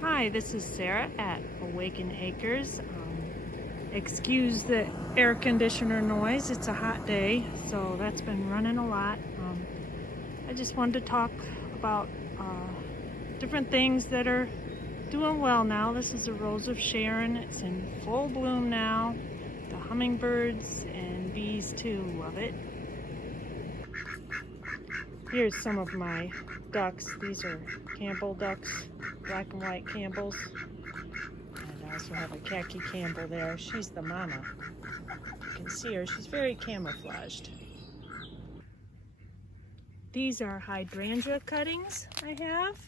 Hi, this is Sarah at Awaken Acres. Excuse the air conditioner noise. It's a hot day, so that's been running a lot. I just wanted to talk about different things that are doing well now. This is a Rose of Sharon. It's in full bloom now. The hummingbirds and bees too love it. Here's some of my ducks. These are Campbell ducks, black and white Campbells. And I also have a khaki Campbell there. She's the mama. You can see her. She's very camouflaged. These are hydrangea cuttings I have.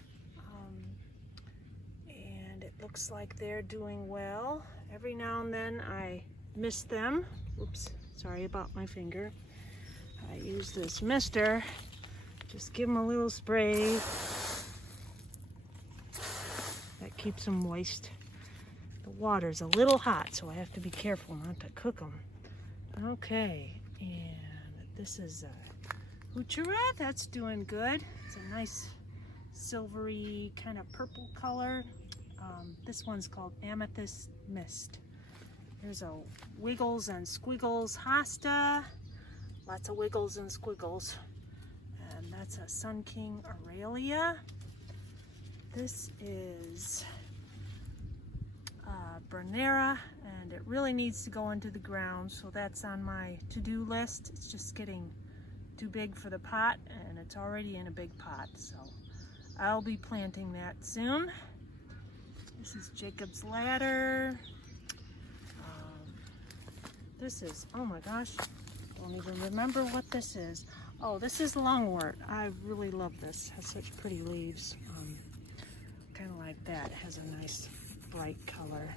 And it looks like they're doing well. Every now and then I miss them. Oops, sorry about my finger. I use this mister. Just give them a little spray. That keeps them moist. The water's a little hot, so I have to be careful not to cook them. Okay, and this is Huchera. That's doing good. It's a nice silvery kind of purple color. This one's called Amethyst Mist. There's a Wiggles and Squiggles Hosta. Lots of wiggles and squiggles. And that's a Sun King Aurelia. This is Bernera, and it really needs to go into the ground, so that's on my to-do list. It's just getting too big for the pot, and it's already in a big pot, so I'll be planting that soon. This is Jacob's Ladder. This is, oh my gosh, don't even remember what this is. Oh, this is lungwort. I really love this. It has such pretty leaves. Kind of like that. It has a nice bright color.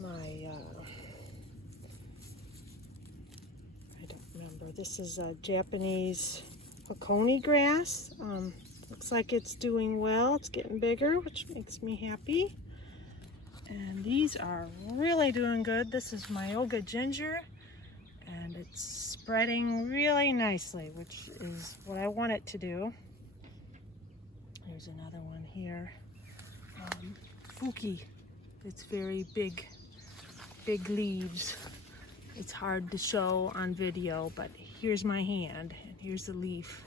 My, I don't remember. This is a Japanese Hakone grass. Looks like it's doing well. It's getting bigger, which makes me happy. And these are really doing good. This is Myoga Ginger. And it's spreading really nicely, which is what I want it to do. There's another one here. Fuki. It's very big leaves. It's hard to show on video, but here's my hand, and here's the leaf.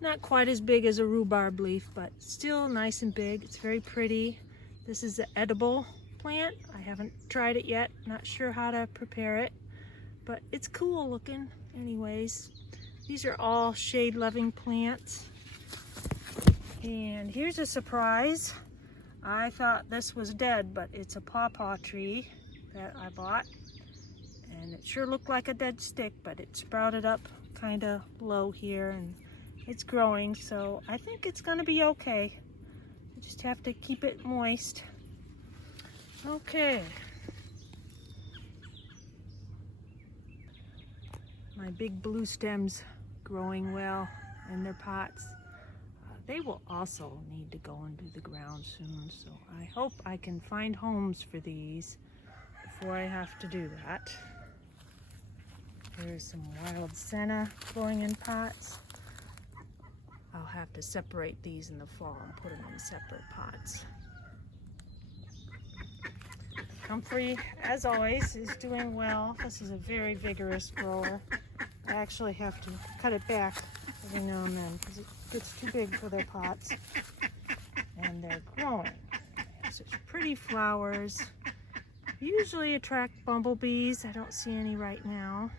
Not quite as big as a rhubarb leaf, but still nice and big. It's very pretty. This is an edible plant. I haven't tried it yet. Not sure how to prepare it, but it's cool looking anyways. These are all shade-loving plants. And here's a surprise. I thought this was dead, but it's a pawpaw tree that I bought. And it sure looked like a dead stick, but it sprouted up kind of low here, and it's growing, so I think it's gonna be okay. You just have to keep it moist. Okay. My big blue stems growing well in their pots. They will also need to go into the ground soon, so I hope I can find homes for these before I have to do that. There's some wild senna growing in pots. I'll have to separate these in the fall and put them in separate pots. Comfrey, as always, is doing well. This is a very vigorous grower. I actually have to cut it back every now and then because it gets too big for their pots. And they're growing. Such pretty flowers. Usually attract bumblebees. I don't see any right now.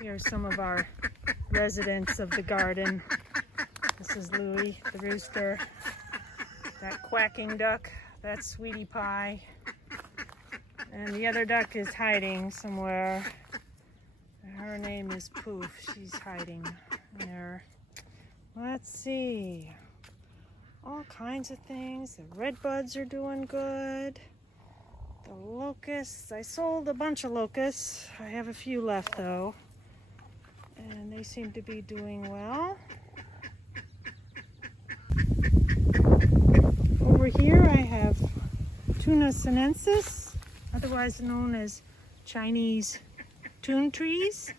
Here are some of our residents of the garden. This is Louie, the rooster. That quacking duck, that's Sweetie Pie. And the other duck is hiding somewhere. Her name is Poof. She's hiding there. Let's see. All kinds of things. The redbuds are doing good. The locusts. I sold a bunch of locusts. I have a few left though. And they seem to be doing well. Over here I have Tuna sinensis, otherwise known as Chinese tune trees.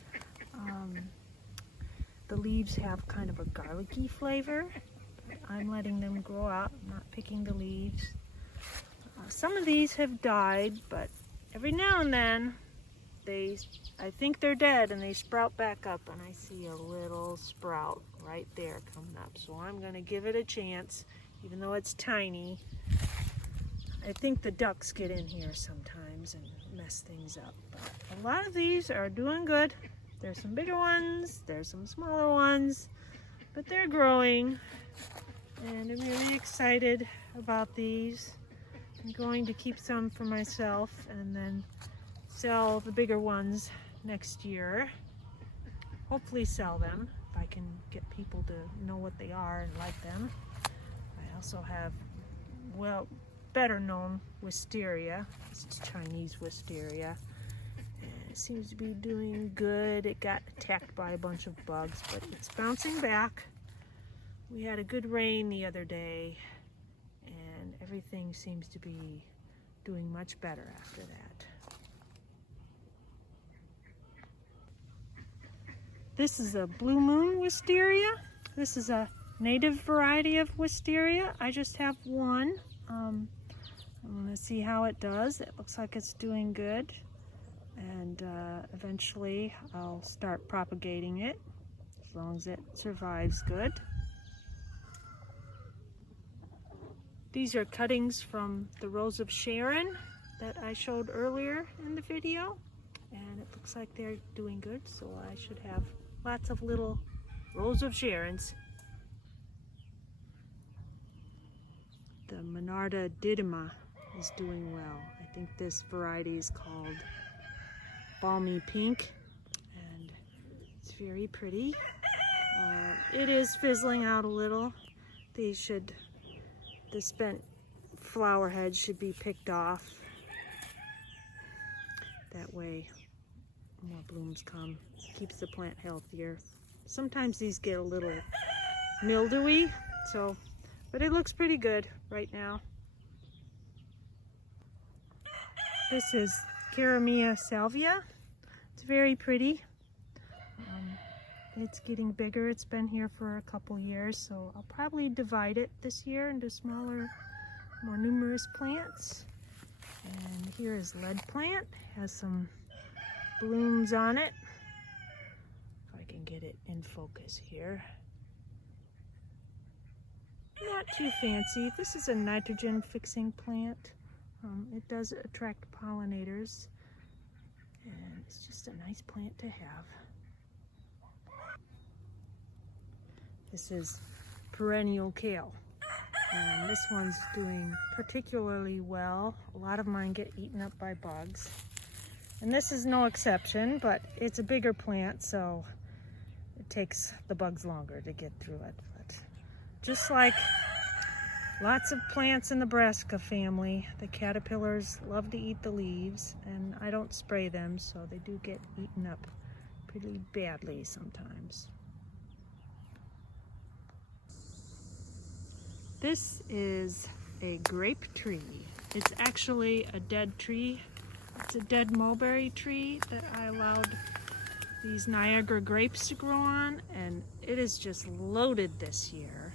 The leaves have kind of a garlicky flavor. I'm letting them grow out. I'm not picking the leaves. Some of these have died, but every now and then I think they're dead and they sprout back up, and I see a little sprout right there coming up. So I'm going to give it a chance, even though it's tiny. I think the ducks get in here sometimes and mess things up. But a lot of these are doing good. There's some bigger ones, there's some smaller ones, but they're growing. And I'm really excited about these. I'm going to keep some for myself and then sell the bigger ones next year. Hopefully sell them if I can get people to know what they are and like them. I also have, well, better known wisteria. It's Chinese wisteria. And it seems to be doing good. It got attacked by a bunch of bugs, but it's bouncing back. We had a good rain the other day and everything seems to be doing much better after that. This is a blue moon wisteria. This is a native variety of wisteria. I just have one. I'm going to see how it does. It looks like it's doing good. And eventually I'll start propagating it as long as it survives good. These are cuttings from the Rose of Sharon that I showed earlier in the video. And it looks like they're doing good, so I should have lots of little Rose of Sharons. The Monarda didyma is doing well. I think this variety is called Balmy Pink, and it's very pretty. It is fizzling out a little. The spent flower heads should be picked off. That way more blooms come. Keeps the plant healthier. Sometimes these get a little mildewy, but it looks pretty good right now. This is Caramia salvia. It's very pretty. It's getting bigger. It's been here for a couple years, so I'll probably divide it this year into smaller, more numerous plants. And here is lead plant. It has some blooms on it. If I can get it in focus here. Not too fancy. This is a nitrogen fixing plant. It does attract pollinators, and it's just a nice plant to have. This is perennial kale, and this one's doing particularly well. A lot of mine get eaten up by bugs, and this is no exception, but it's a bigger plant, so it takes the bugs longer to get through it. But just like lots of plants in the brassica family, the caterpillars love to eat the leaves, and I don't spray them, so they do get eaten up pretty badly sometimes. This is a grape tree. It's actually a dead tree. It's a dead mulberry tree that I allowed these Niagara grapes to grow on, and it is just loaded this year.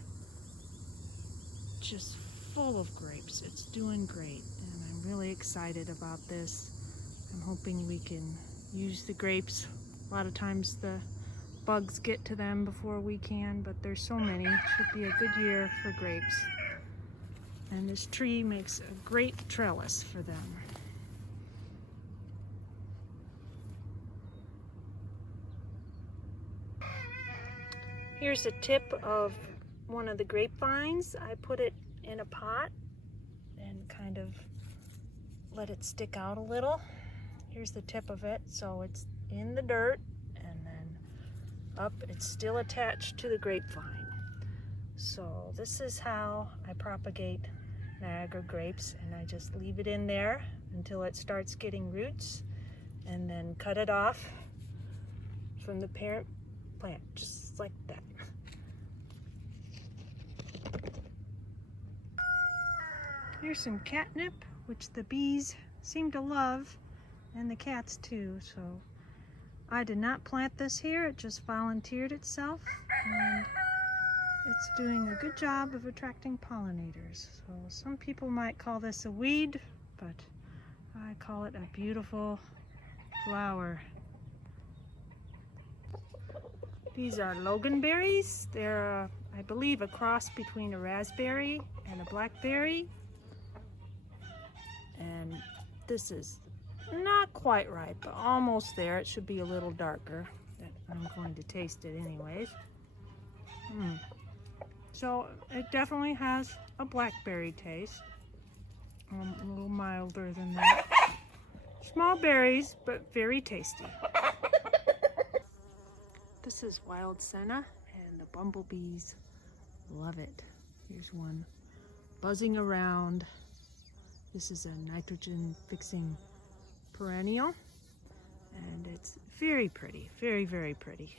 Just full of grapes. It's doing great, and I'm really excited about this. I'm hoping we can use the grapes. A lot of times the bugs get to them before we can, but there's so many. It should be a good year for grapes. And this tree makes a great trellis for them. Here's a tip of one of the grapevines. I put it in a pot and kind of let it stick out a little. Here's the tip of it. So it's in the dirt, and then up, it's still attached to the grapevine. So this is how I propagate Niagara grapes, and I just leave it in there until it starts getting roots, and then cut it off from the parent plant, just like that. Here's some catnip, which the bees seem to love, and the cats too. So I did not plant this here, it just volunteered itself, and It's doing a good job of attracting pollinators. So some people might call this a weed, but I call it a beautiful flower. These are loganberries. They're, I believe, a cross between a raspberry and a blackberry. And this is not quite ripe, but almost there. It should be a little darker. I'm going to taste it anyways. So it definitely has a blackberry taste. A little milder than that. Small berries, but very tasty. This is wild senna, and the bumblebees love it. Here's one buzzing around. This is a nitrogen fixing perennial, and it's very pretty, very, very pretty.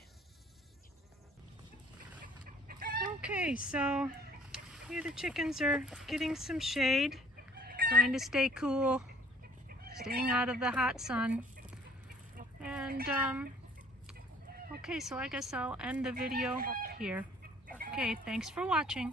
Okay, so here the chickens are getting some shade, trying to stay cool, staying out of the hot sun. And okay, so I guess I'll end the video here. Okay, thanks for watching.